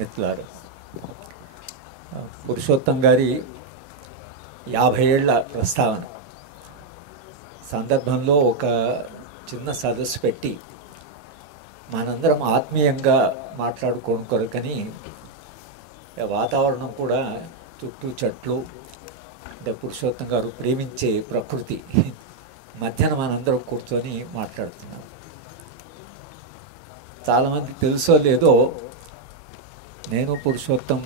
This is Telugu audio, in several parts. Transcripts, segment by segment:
మిత్రులారు, పురుషోత్తం గారి 50 ఏళ్ల ప్రస్తావన సందర్భంలో ఒక చిన్న సదస్సు పెట్టి మనందరం ఆత్మీయంగా మాట్లాడుకోవడం కొరకని వాతావరణం కూడా చుట్టూ చెట్లు అంటే పురుషోత్తం గారు ప్రేమించే ప్రకృతి మధ్యాహ్నం మనందరం కూర్చొని మాట్లాడుతున్నాం. చాలామంది తెలుసో లేదో, నేను పురుషోత్తం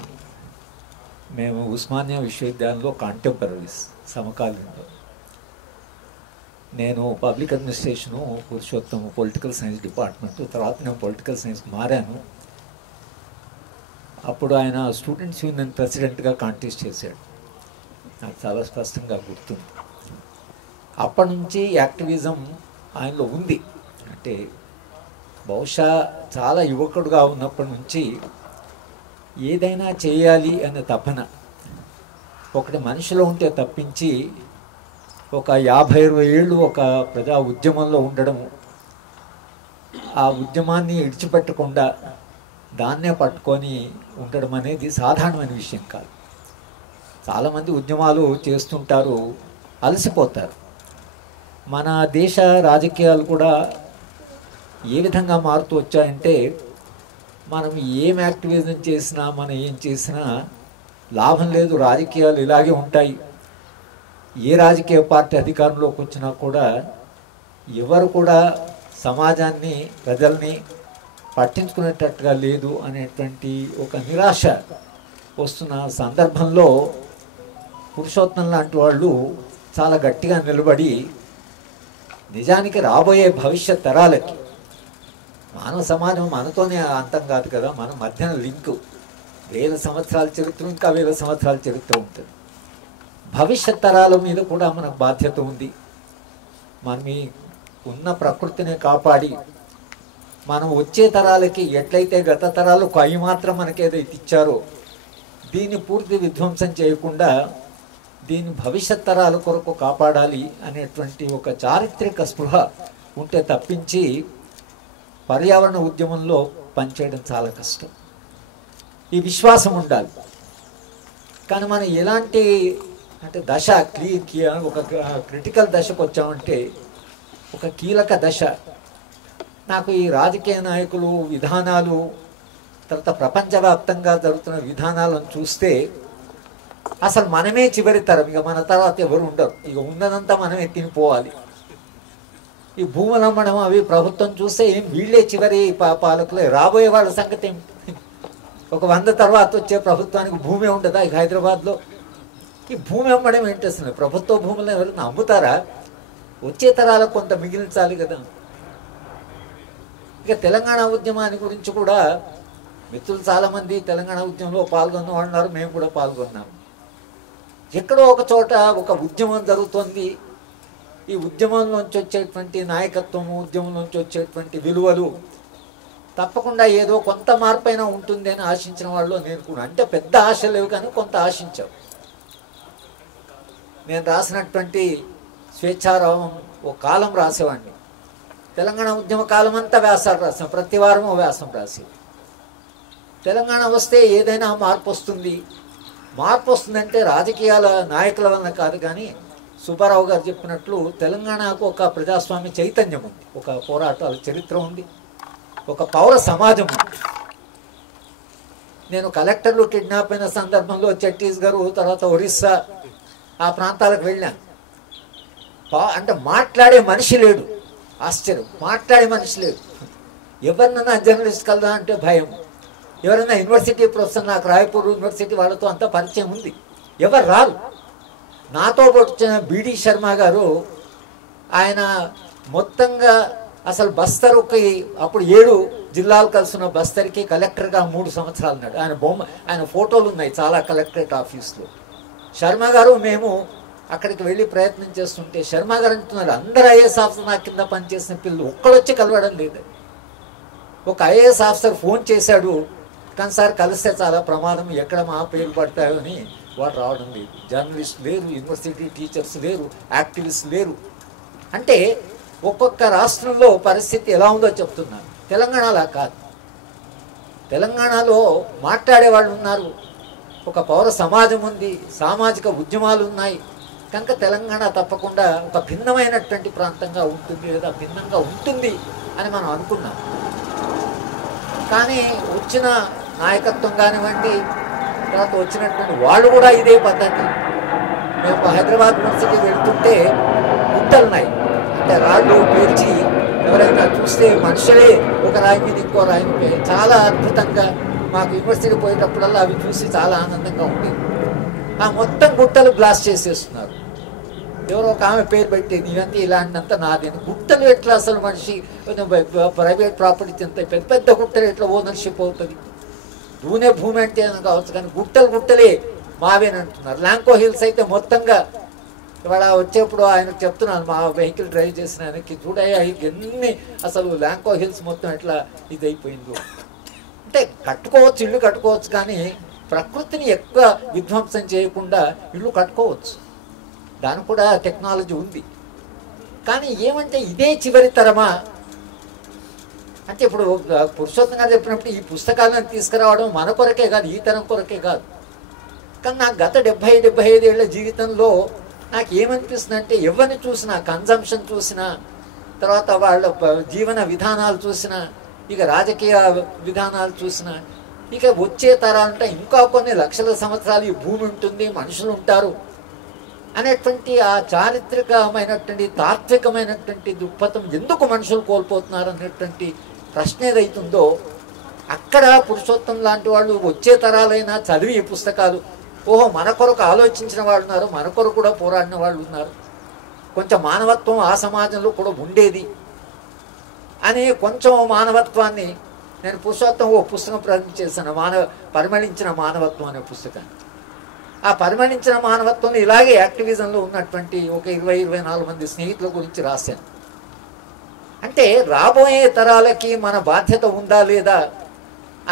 మేము ఉస్మానియా విశ్వవిద్యాలయంలో కాంటెంపరీస్ సమకాలీనంలో. నేను public administration, Purushottam political science department. తర్వాత నేను పొలిటికల్ సైన్స్కి మారాను. అప్పుడు ఆయన స్టూడెంట్స్ యూనియన్ ప్రెసిడెంట్గా కాంటెస్ట్ చేశాడు, నాకు చాలా స్పష్టంగా గుర్తుంది. అప్పటి నుంచి యాక్టివిజం ఆయనలో ఉంది. అంటే బహుశా చాలా యువకుడుగా ఉన్నప్పటి నుంచి ఏదైనా చేయాలి అనే తపన ఒకటి మనిషిలో ఉంటే తప్పించి ఒక 50-20 ఏళ్ళు ఒక ప్రజా ఉద్యమంలో ఉండడము, ఆ ఉద్యమాన్ని విడిచిపెట్టకుండా దాన్నే పట్టుకొని ఉండడం అనేది సాధారణమైన విషయం కాదు. చాలామంది ఉద్యమాలు చేస్తుంటారు, అలసిపోతారు. మన దేశ రాజకీయాలు కూడా ఏ విధంగా మారుతూ వచ్చాయంటే, మనం ఏం యాక్టివిజం చేసినా మనం ఏం చేసినా లాభం లేదు, రాజకీయాలు ఇలాగే ఉంటాయి. ఏ రాజకీయ పార్టీ అధికారంలోకి వచ్చినా కూడా ఎవరు కూడా సమాజాన్ని, ప్రజల్ని పట్టించుకునేటట్టుగా లేదు అనేటువంటి ఒక నిరాశ వస్తున్న సందర్భంలో పురుషోత్తం లాంటి వాళ్ళు చాలా గట్టిగా నిలబడి నిజానికి రాబోయే భవిష్యత్ తరాలకి, మానవ సమాజం మనతోనే అంతం కాదు కదా, మన మధ్యన లింకు 1000 సంవత్సరాల చరిత్ర, ఇంకా 1000 సంవత్సరాల చరిత్ర ఉంటుంది. భవిష్యత్ తరాల మీద కూడా మనకు బాధ్యత ఉంది. మనం ఉన్న ప్రకృతిని కాపాడి మనం వచ్చే తరాలకి ఎట్లయితే గత తరాలకు అవి మాత్రం మనకేదైతే ఇచ్చారో దీన్ని పూర్తి విధ్వంసం చేయకుండా దీన్ని భవిష్యత్ తరాల కొరకు కాపాడాలి అనేటువంటి ఒక చారిత్రక స్పృహ ఉంటే తప్పించి పర్యావరణ ఉద్యమంలో పనిచేయడం చాలా కష్టం. ఈ విశ్వాసం ఉండాలి. కానీ మనం ఎలాంటి అంటే దశ ఒక క్రిటికల్ దశకు వచ్చామంటే, ఒక కీలక దశ. నాకు ఈ రాజకీయ నాయకులు విధానాలు, తర్వాత ప్రపంచవ్యాప్తంగా జరుగుతున్న విధానాలను చూస్తే అసలు మనమే చివరి తరం, ఇక మన తర్వాత ఎవరు ఉండరు, ఇక ఉన్నదంతా మనమే తినిపోవాలి. ఈ భూములు అమ్మడం అవి ప్రభుత్వం చూస్తే ఏం వీళ్ళే చివరి పాలకులే, రాబోయే వాళ్ళ సంగతి ఏం? ఒక 100 తర్వాత వచ్చే ప్రభుత్వానికి భూమి ఉండదా? ఇక హైదరాబాద్లో ఈ భూమి అమ్మడం ఏంటి అసలు? ప్రభుత్వ భూములను ఎవరైనా అమ్ముతారా? వచ్చే తరాలకు కొంత మిగిలించాలి కదా. ఇక తెలంగాణ ఉద్యమాన్ని గురించి కూడా మిత్రులు చాలామంది తెలంగాణ ఉద్యమంలో పాల్గొన్న వాళ్ళు, మేము కూడా పాల్గొన్నాం. ఎక్కడో ఒక చోట ఒక ఉద్యమం జరుగుతుంది. ఈ ఉద్యమంలోంచి వచ్చేటువంటి నాయకత్వము, ఉద్యమంలోంచి వచ్చేటువంటి విలువలు తప్పకుండా ఏదో కొంత మార్పైనా ఉంటుంది అని ఆశించిన వాళ్ళు నేను కూడా. అంటే పెద్ద ఆశ లేవు కానీ కొంత ఆశించాం. నేను రాసినటువంటి స్వేచ్ఛారావం ఒక కాలం రాసేవాడిని. తెలంగాణ ఉద్యమ కాలం అంతా వ్యాసాలు రాసాం, ప్రతి వారం ఓ వ్యాసం రాసి. తెలంగాణ వస్తే ఏదైనా మార్పు వస్తుంది. మార్పు వస్తుందంటే రాజకీయాల నాయకుల వలన కాదు, కానీ సుబ్బారావు గారు చెప్పినట్లు తెలంగాణకు ఒక ప్రజాస్వామ్య చైతన్యం ఉంది, ఒక పోరాటాల చరిత్ర ఉంది, ఒక పౌర సమాజం ఉంది. నేను కలెక్టర్లు కిడ్నాప్ అయిన సందర్భంలో ఛత్తీస్గఢ్, తర్వాత ఒరిస్సా ఆ ప్రాంతాలకు వెళ్ళాను. అంటే మాట్లాడే మనిషి లేడు. ఆశ్చర్యం, మాట్లాడే మనిషి లేడు. ఎవరినైనా జర్నలిస్ట్ కలదా అంటే భయం. ఎవరైనా యూనివర్సిటీ ప్రొఫెసర్, నాకు రాయపూర్ యూనివర్సిటీ వాళ్ళతో అంతా పరిచయం ఉంది, ఎవరు రారు. నాతో వచ్చిన బిడి శర్మ గారు, ఆయన మొత్తంగా అసలు బస్తరుకి అప్పుడు 7 జిల్లాలు కలిసిన బస్తర్కి కలెక్టర్గా 3 సంవత్సరాలు ఉన్నాడు. ఆయన ఫోటోలు ఉన్నాయి చాలా కలెక్టరేట్ ఆఫీస్లో. శర్మ గారు మేము అక్కడికి వెళ్ళి ప్రయత్నం చేస్తుంటే శర్మ గారు అంటున్నారు, అందరు ఐఏఎస్ ఆఫీసర్ నా కింద పనిచేసిన పిల్లలు ఒక్కడొచ్చి కలవడం లేదు. ఒక ఐఏఎస్ ఆఫీసర్ ఫోన్ చేశాడు, కానీ సార్ కలిస్తే చాలా ప్రమాదం, ఎక్కడ మా పేరు పడతాయో అని వాడు రావడం లేదు. జర్నలిస్ట్ లేరు, యూనివర్సిటీ టీచర్స్ లేరు, యాక్టివిస్ట్ లేరు. అంటే ఒక్కొక్క రాష్ట్రంలో పరిస్థితి ఎలా ఉందో చెప్తున్నాను. తెలంగాణలా కాదు. తెలంగాణలో మాట్లాడేవాళ్ళు ఉన్నారు, ఒక పౌర సమాజం ఉంది, సామాజిక ఉద్యమాలు ఉన్నాయి. కనుక తెలంగాణ తప్పకుండా ఒక భిన్నమైనటువంటి ప్రాంతంగా ఉంటుంది లేదా భిన్నంగా ఉంటుంది అని మనం అనుకున్నాం. కానీ వచ్చిన నాయకత్వం కానివ్వండి, తర్వాత వచ్చినటువంటి వాళ్ళు కూడా ఇదే పద్ధతి. మేము హైదరాబాద్ యూనివర్సిటీ వెళ్తుంటే గుట్టలున్నాయి, అంటే రాళ్ళు పేర్చి ఎవరైనా చూస్తే మనుషులే ఒక రాయి మీద ఇంకో రాయి మీద, చాలా అద్భుతంగా మాకు యూనివర్సిటీకి పోయేటప్పుడల్లా అవి చూసి చాలా ఆనందంగా ఉండేది. ఆ మొత్తం గుట్టలు బ్లాస్ట్ చేసేస్తున్నారు. ఎవరో ఒక ఆమె పేరు పెట్టేది, ఇవంతా ఇలాంటిదంతా నాదేని. గుట్టలు ఎట్లా అసలు మనిషి ప్రైవేట్ ప్రాపర్టీ ఎంత పెద్ద పెద్ద గుట్టలు ఎట్లా ఓనర్షిప్ అవుతుంది? దూనే భూమి అంటే కావచ్చు, కానీ గుట్టలే మావేనంటున్నారు. ల్యాంకో హిల్స్ అయితే మొత్తంగా ఇవాళ వచ్చేప్పుడు ఆయనకు చెప్తున్నాను, మా వెహికల్ డ్రైవ్ చేసిన ఆయనకి, చూడయ్యా ఎన్ని అసలు ల్యాంకో హిల్స్ మొత్తం ఎట్లా ఇది అయిపోయిందో. అంటే కట్టుకోవచ్చు, ఇల్లు కట్టుకోవచ్చు, కానీ ప్రకృతిని ఎక్కువ విధ్వంసం చేయకుండా ఇల్లు కట్టుకోవచ్చు. దానికి కూడా టెక్నాలజీ ఉంది. కానీ ఏమంటే ఇదే చివరి తరమా అంటే ఇప్పుడు పురుషోత్తం గారు చెప్పినప్పుడు ఈ పుస్తకాలను తీసుకురావడం మన కొరకే కాదు, ఈ తరం కొరకే కాదు. కానీ నాకు గత 70-75 ఏళ్ల జీవితంలో నాకు ఏమనిపిస్తుంది అంటే, ఎవరిని చూసినా, కన్జంప్షన్ చూసినా, తర్వాత వాళ్ళ జీవన విధానాలు చూసినా, ఇక రాజకీయ విధానాలు చూసినా, ఇక వచ్చే తరాలంటే ఇంకా కొన్ని లక్షల సంవత్సరాలు ఈ భూమి ఉంటుంది, మనుషులు ఉంటారు అనేటువంటి ఆ చారిత్రకమైనటువంటి తాత్వికమైనటువంటి దృక్పథం ఎందుకు మనుషులు కోల్పోతున్నారు అనేటువంటి ప్రశ్న ఏదైతుందో, అక్కడ పురుషోత్తం లాంటి వాళ్ళు వచ్చే తరాలైనా చదివి ఈ పుస్తకాలు, ఓహో మన కొరకు ఆలోచించిన వాళ్ళు ఉన్నారు, మన కొరకు కూడా పోరాడిన వాళ్ళు ఉన్నారు, కొంచెం మానవత్వం ఆ సమాజంలో కూడా ఉండేది అని కొంచెం మానవత్వాన్ని నేను పురుషోత్తం ఓ పుస్తకం ప్రకటన చేశాను, పరిమళించిన మానవత్వం అనే పుస్తకాన్ని. ఆ పరిమళించిన మానవత్వం ఇలాగే యాక్టివిజంలో ఉన్నటువంటి ఒక 20-24 మంది స్నేహితుల గురించి రాశాను. అంటే రాబోయే తరాలకి మన బాధ్యత ఉందా లేదా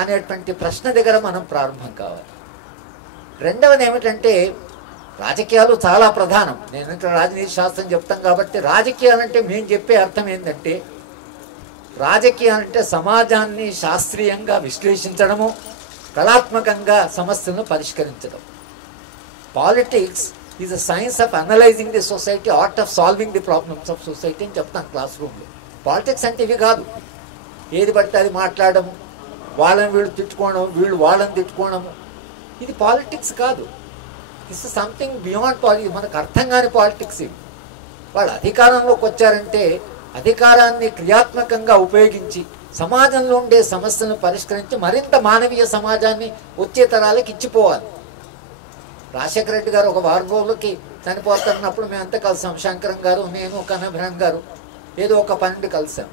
అనేటువంటి ప్రశ్న దగ్గర మనం ప్రారంభం కావాలి. రెండవది ఏమిటంటే, రాజకీయాలు చాలా ప్రధానం. నేను ఇక్కడ రాజనీతి శాస్త్రం చెప్తాం కాబట్టి, రాజకీయాలంటే మేము చెప్పే అర్థం ఏంటంటే, రాజకీయాలంటే సమాజాన్ని శాస్త్రీయంగా విశ్లేషించడము, కళాత్మకంగా సమస్యలను పరిష్కరించడం. Politics is a science of analysing the society, art of solving the problems of society అని చెప్తాను క్లాస్ రూమ్లో. పాలిటిక్స్ అంటే ఇవి కాదు, ఏది పడితే అది మాట్లాడము, వాళ్ళని వీళ్ళు తిట్టుకోవడం, వీళ్ళు వాళ్ళని తిట్టుకోవడము, ఇది పాలిటిక్స్ కాదు. This is something beyond politics. మనకు అర్థం కాని పాలిటిక్స్ ఇవి. వాళ్ళు అధికారంలోకి వచ్చారంటే అధికారాన్ని క్రియాత్మకంగా ఉపయోగించి సమాజంలో ఉండే సమస్యలను పరిష్కరించి మరింత మానవీయ సమాజాన్ని వచ్చే తరాలకు ఇచ్చిపోవాలి. రాజశేఖర రెడ్డి గారు ఒక 6 రోజులకి చనిపోతున్నప్పుడు మేమంతా కలిసాం. శంకరం గారు, నేను, కనభ్రాన్ గారు, ఏదో ఒక 12 కలిసాం.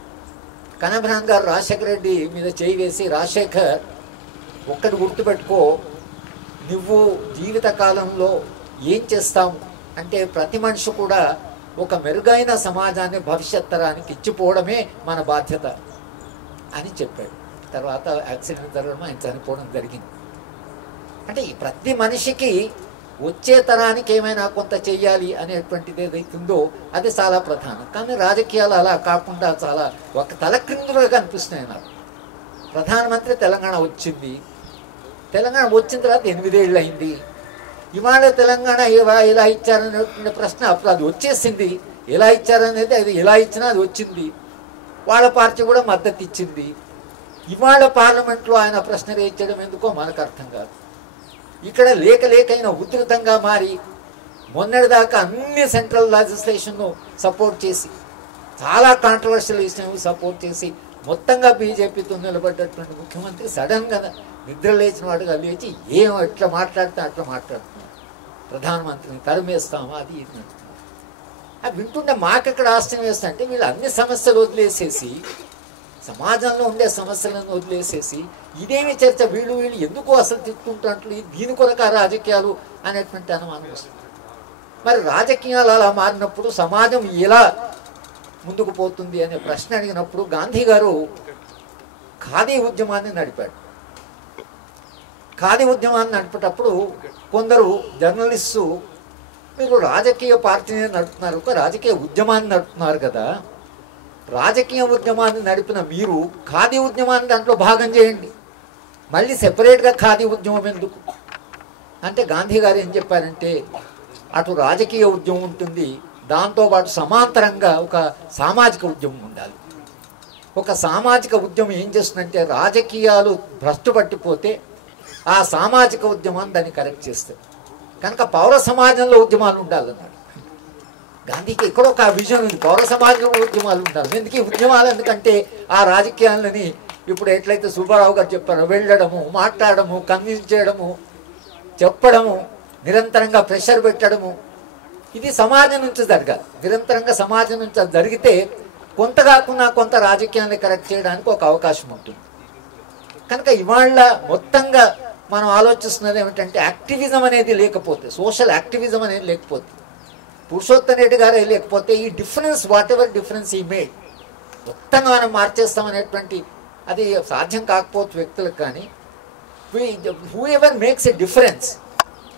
కనభ్రాన్ గారు రాజశేఖర రెడ్డి మీద చేయి వేసి, రాజశేఖర్ ఒక్కటి గుర్తుపెట్టుకో, నువ్వు జీవితకాలంలో ఏం చేస్తావు అంటే ప్రతి మనిషి కూడా ఒక మెరుగైన సమాజాన్ని భవిష్యత్ తరానికి ఇచ్చిపోవడమే మన బాధ్యత అని చెప్పాడు. తర్వాత యాక్సిడెంట్ జరగడం, ఆయన చనిపోవడం జరిగింది. అంటే ఈ ప్రతి మనిషికి వచ్చే తరానికి ఏమైనా కొంత చెయ్యాలి అనేటువంటిది ఏదైతుందో అది చాలా ప్రధానం. కానీ రాజకీయాలు అలా కాకుండా చాలా ఒక తలక్రిందులుగా కనిపిస్తున్నాయి నాకు. ప్రధానమంత్రి తెలంగాణ వచ్చింది, తెలంగాణ వచ్చిన తర్వాత 8 ఏళ్ళు అయింది. ఇవాళ తెలంగాణ ఎలా ఇచ్చారనేటువంటి ప్రశ్న అప్పుడు అది వచ్చేసింది. ఎలా ఇచ్చారనేది, అది ఎలా ఇచ్చినా అది వచ్చింది. వాళ్ళ పార్టీ కూడా మద్దతు ఇచ్చింది. ఇవాళ పార్లమెంట్లో ఆయన ప్రశ్న రేజ్ చేయడం ఎందుకో మనకు అర్థం కాదు. ఇక్కడ లేకైన ఉధృతంగా మారి మొన్నటిదాకా అన్ని సెంట్రల్ లెజిస్లేషన్ను సపోర్ట్ చేసి, చాలా కాంట్రవర్షియల్ ఇష్యూని సపోర్ట్ చేసి మొత్తంగా బీజేపీతో నిలబడ్డటువంటి ముఖ్యమంత్రి సడన్గా నిద్ర లేచిన వాడుగా లేచి ఏం ఎట్లా మాట్లాడితే అట్లా మాట్లాడుతున్నాం, ప్రధానమంత్రిని తరిమేస్తామా, అది ఇది అది వింటుంటే మాకెక్కడ ఆశ్చర్యం వేస్తా అంటే, వీళ్ళు అన్ని సమస్యలు వదిలేసేసి, సమాజంలో ఉండే సమస్యలను వదిలేసేసి ఇదేమి చర్చ, వీళ్ళు ఎందుకు అసలు తిట్టుకుంటున్నట్లు, దీని కొరకు ఆ రాజకీయాలు అనేటువంటి అనుమానం వస్తుంది. మరి రాజకీయాలు అలా మారినప్పుడు సమాజం ఎలా ముందుకు పోతుంది అనే ప్రశ్న అడిగినప్పుడు గాంధీ గారు ఖాదీ ఉద్యమాన్ని నడిపాడు. ఖాదీ ఉద్యమాన్ని నడిపేటప్పుడు కొందరు జర్నలిస్టు, మీరు రాజకీయ పార్టీని నడుపుతున్నారు, ఒక రాజకీయ ఉద్యమాన్ని నడుపుతున్నారు కదా, రాజకీయ ఉద్యమాన్ని నడిపిన మీరు ఖాదీ ఉద్యమాన్ని దాంట్లో భాగం చేయండి, మళ్ళీ సెపరేట్గా ఖాదీ ఉద్యమం ఎందుకు అంటే గాంధీ గారు ఏం చెప్పారంటే అటు రాజకీయ ఉద్యమం ఉంటుంది, దాంతోపాటు సమాంతరంగా ఒక సామాజిక ఉద్యమం ఉండాలి. ఒక సామాజిక ఉద్యమం ఏం చేస్తుందంటే రాజకీయాలు భ్రష్టు పట్టిపోతే ఆ సామాజిక ఉద్యమాన్ని దాన్ని కరెక్ట్ చేస్తుంది. కనుక పౌర సమాజంలో ఉద్యమాలు ఉండాలన్నాడు గాంధీకి. ఎక్కడో ఒక విజన్ ఉంది, పౌర సమాజంలో ఉద్యమాలు ఉండాలి. ఎందుకు ఈ ఉద్యమాలు? ఎందుకంటే ఆ రాజకీయాలని ఇప్పుడు ఎట్లయితే సుబ్బారావు గారు చెప్పారో వెళ్ళడము, మాట్లాడము, కన్విన్స్ చేయడము, చెప్పడము, నిరంతరంగా ప్రెషర్ పెట్టడము, ఇది సమాజం నుంచి జరగాలి. నిరంతరంగా సమాజం నుంచి అది జరిగితే కొంత కాకుండా కొంత రాజకీయాన్ని కరెక్ట్ చేయడానికి ఒక అవకాశం ఉంటుంది. కనుక ఇవాళ మొత్తంగా మనం ఆలోచిస్తున్నది ఏమిటంటే యాక్టివిజం అనేది లేకపోతే, సోషల్ యాక్టివిజం అనేది లేకపోతే, పురుషోత్తం రెడ్డి గారే లేకపోతే ఈ డిఫరెన్స్, వాట్ ఎవర్ డిఫరెన్స్ ఈ మేడ్, మొత్తంగా మనం మార్చేస్తామనేటువంటి అది సాధ్యం కాకపోవచ్చు వ్యక్తులకు. కానీ who ever makes a difference,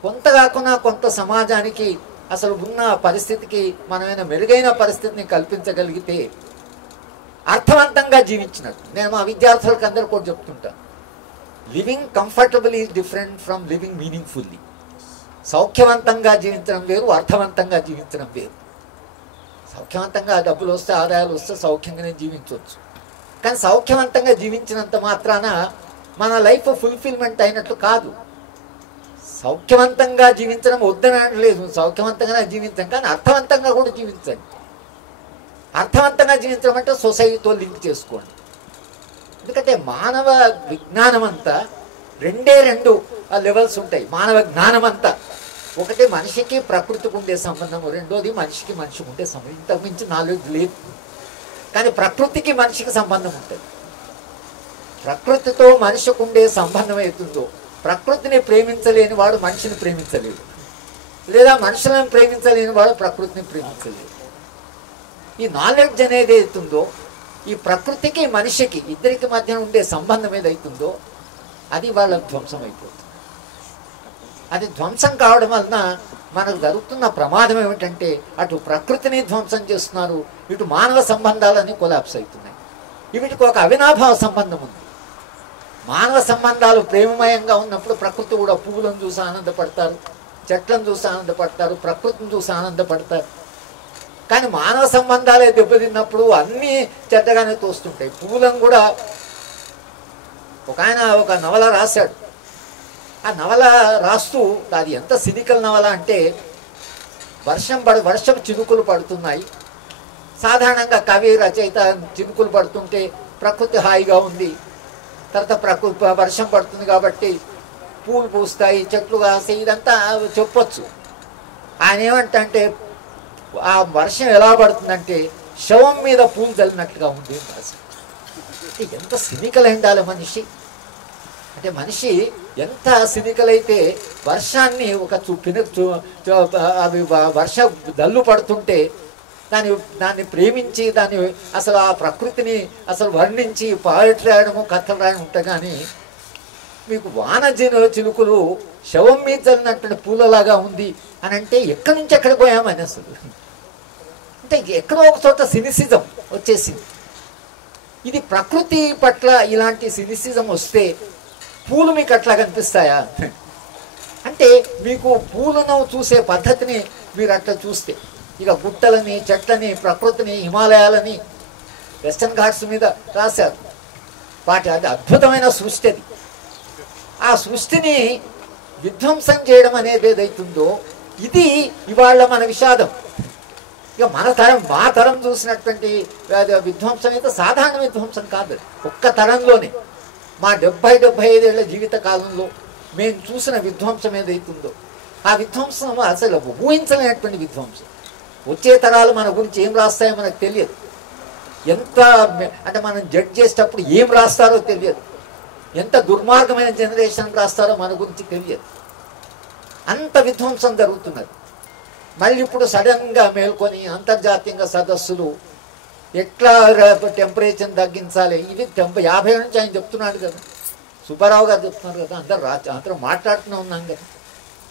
కొంత కాకుండా కొంత సమాజానికి అసలు ఉన్న పరిస్థితికి మనమైనా మెరుగైన పరిస్థితిని కల్పించగలిగితే అర్థవంతంగా జీవించినట్టు. నేను మా విద్యార్థులకు అందరూ కూడా చెప్తుంటాను, living comfortable is different from living meaningfully. సౌఖ్యవంతంగా జీవించడం వేరు, అర్థవంతంగా జీవించడం వేరు. సౌఖ్యవంతంగా డబ్బులు వస్తే, ఆదాయాలు వస్తే సౌఖ్యంగానే జీవించవచ్చు. కానీ సౌఖ్యవంతంగా జీవించినంత మాత్రాన మన లైఫ్ ఫుల్ఫిల్మెంట్ అయినట్లు కాదు. సౌఖ్యవంతంగా జీవించడం వద్దని లేదు, సౌఖ్యవంతంగానే జీవించం, కానీ అర్థవంతంగా కూడా జీవించండి. అర్థవంతంగా జీవించడం అంటే సొసైటీతో లింక్ చేసుకోండి. ఎందుకంటే మానవ విజ్ఞానం అంతా రెండే రెండు లెవెల్స్ ఉంటాయి. మానవ జ్ఞానం అంతా ఒకటి మనిషికి ప్రకృతికి ఉండే సంబంధం, రెండోది మనిషికి మనిషికి ఉండే సంబంధం. ఇంతకు మించి నాలెడ్జ్ లేదు. కానీ ప్రకృతికి మనిషికి సంబంధం ఉంటుంది. ప్రకృతితో మనిషికి ఉండే సంబంధం అవుతుందో, ప్రకృతిని ప్రేమించలేని వాడు మనిషిని ప్రేమించలేడు, లేదా మనుషులను ప్రేమించలేని వాడు ప్రకృతిని ప్రేమించలేడు. ఈ నాలెడ్జ్ అనేది అవుతుందో, ఈ ప్రకృతికి మనిషికి ఇద్దరికి మధ్యన ఉండే సంబంధం ఏదైతుందో అది వాళ్ళ ధ్వంసం అయిపోతుంది. అది ధ్వంసం కావడం వలన మనకు జరుగుతున్న ప్రమాదం ఏమిటంటే అటు ప్రకృతిని ధ్వంసం చేస్తున్నారు, ఇటు మానవ సంబంధాలన్నీ కొలాప్స్ అవుతున్నాయి. వీటికి ఒక అవినాభావ సంబంధం ఉంది. మానవ సంబంధాలు ప్రేమమయంగా ఉన్నప్పుడు ప్రకృతి కూడా పువ్వులను చూసి ఆనందపడతారు, చెట్లను చూసి ఆనందపడతారు, ప్రకృతిని చూసి ఆనందపడతారు. కానీ మానవ సంబంధాలే దెబ్బతిన్నప్పుడు అన్నీ చెడ్డగానే తోస్తుంటాయి. పువ్వులను కూడా ఒక నవల రాశాడు. ఆ నవల రాస్తూ అది ఎంత సినికల్ నవల అంటే వర్షం చినుకులు పడుతున్నాయి. సాధారణంగా కవి రచయిత చినుకులు పడుతుంటే ప్రకృతి హాయిగా ఉంది, తర్వాత వర్షం పడుతుంది కాబట్టి పూలు పూస్తాయి, చెట్లు కాస్తాయి, ఇదంతా చెప్పొచ్చు. ఆయన ఏమంటే ఆ వర్షం ఎలా పడుతుందంటే శవం మీద పూలు చల్లినట్టుగా ఉంది రాసి. ఎంత సినికల్ ఉండాలి మనిషి అంటే, మనిషి ఎంత సినికల్ అయితే వర్షాన్ని ఒక అవి వర్ష దల్లు పడుతుంటే దాన్ని ప్రేమించి దాన్ని అసలు ఆ ప్రకృతిని అసలు వర్ణించి పాయిట్ రాయడము, కథలు రాయడం ఉంటాయి. కానీ మీకు వాన చినుకులు శవం మీద చల్లినట్టు పూలలాగా ఉంది అని అంటే ఎక్కడి నుంచి ఎక్కడ పోయామని అసలు అంటే ఎక్కడో ఒక చోట సినిసిజం వచ్చేసింది. ఇది ప్రకృతి పట్ల ఇలాంటి సినిసిజం వస్తే పూలు మీకు అట్లా కనిపిస్తాయా అంటే, మీకు పూలను చూసే పద్ధతిని మీరు అట్లా చూస్తే, ఇక గుట్టలని, చెట్లని, ప్రకృతిని, హిమాలయాలని, వెస్టర్న్ ఘాట్స్ మీద రాశారు. అది అద్భుతమైన సృష్టి. అది ఆ సృష్టిని విధ్వంసం చేయడం అనేది ఏదైతుందో ఇది ఇవాళ మన విషాదం. ఇక మా తరం చూసినటువంటి విధ్వంసం అయితే సాధారణ విధ్వంసం కాదు. ఒక్క తరంలోనే మా 70-75 ఏళ్ల జీవిత కాలంలో మేము చూసిన విధ్వంసం ఏదైతుందో ఆ విధ్వంసం అసలు ఊహించలేనటువంటి విధ్వంసం. వచ్చే తరాలు మన గురించి ఏం రాస్తాయో మనకు తెలియదు. ఎంత అంటే మనం జడ్జ్ చేసేటప్పుడు ఏం రాస్తారో తెలియదు. ఎంత దుర్మార్గమైన జనరేషన్ రాస్తారో మన గురించి తెలియదు. అంత విధ్వంసం జరుగుతున్నది. మళ్ళీ ఇప్పుడు సడన్గా మేల్కొని అంతర్జాతీయంగా సదస్సులు ఎట్లా టెంపరేచర్ తగ్గించాలి, ఇది 50 నుంచి ఆయన చెప్తున్నాడు కదా, సుబ్బారావు గారు చెప్తున్నారు కదా, అందరూ మాట్లాడుతూనే ఉన్నాం కదా.